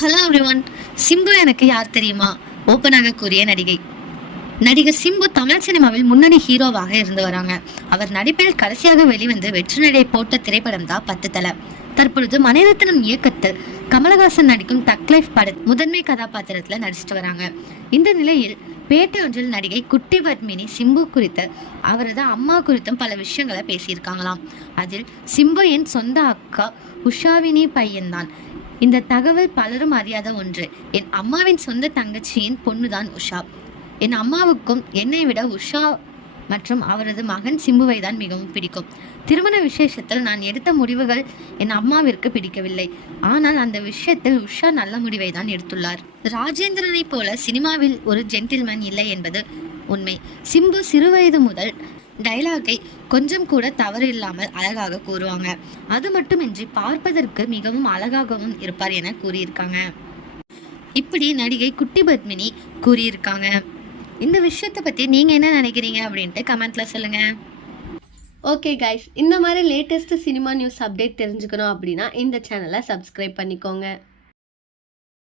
Hello everyone Simbu எனக்கு யார் தெரியுமா? ஓப்பனாக கூறிய நடிகை. நடிகர் சிம்பு தமிழ் சினிமாவில் முன்னணி ஹீரோவாக இருந்து வராங்க. அவர் நடிப்பில் கடைசியாக வெளிவந்து வெற்றி நடை போட்ட திரைப்படம் தான் பத்து தலை தற்பொழுது மணிரத்னம் இயக்கத்தில் கமலஹாசன் நடிக்கும் டக் லைஃப் பட முதன்மை கதாபாத்திரத்தில் நடிச்சிட்டு வராங்க. இந்த நிலையில் பேட்டை ஒன்றில் நடிகை குட்டி பத்மினி சிம்பு குறித்து அவரது அம்மா குறித்தும் பல விஷயங்களை பேசியிருக்காங்களாம். அதில் சிம்பு என் சொந்த அக்கா உஷாவினி பையன்தான். இந்த தகவல் பலரும் அறியாத ஒன்று. என் அம்மாவின் சொந்த தங்கச்சியின் பொண்ணுதான் உஷா. என் அம்மாவுக்கும் என்னை விட உஷா மற்றும் அவரது மகன் சிம்புவை தான் மிகவும் பிடிக்கும். திருமண விசேஷத்தில் நான் எடுத்த முடிவுகள் என் அம்மாவிற்கு பிடிக்கவில்லை. ஆனால் அந்த விஷயத்தில் உஷா நல்ல முடிவை தான் எடுத்துள்ளார். ராஜேந்திரனை போல சினிமாவில் ஒரு ஜென்டில்மேன் இல்லை என்பது உண்மை. சிம்பு சிறுவயது முதல் டைலாகை கொஞ்சம் கூட தவறு இல்லாமல் அழகாக கூறுவாங்க. அது மட்டுமின்றி பார்ப்பதற்கு மிகவும் அழகாகவும் இருப்பார் என கூறியிருக்காங்க. இப்படி நடிகை குட்டி பத்மினி கூறியிருக்காங்க. இந்த விஷயத்தை பற்றி நீங்கள் என்ன நினைக்கிறீங்க அப்படின்ட்டு கமெண்ட்டில் சொல்லுங்கள் ஓகே கைஸ் இந்த மாதிரி லேட்டஸ்ட் சினிமா நியூஸ் அப்டேட் தெரிஞ்சுக்கணும் அப்படின்னா இந்த சேனலை சப்ஸ்கிரைப் பண்ணிக்கோங்க.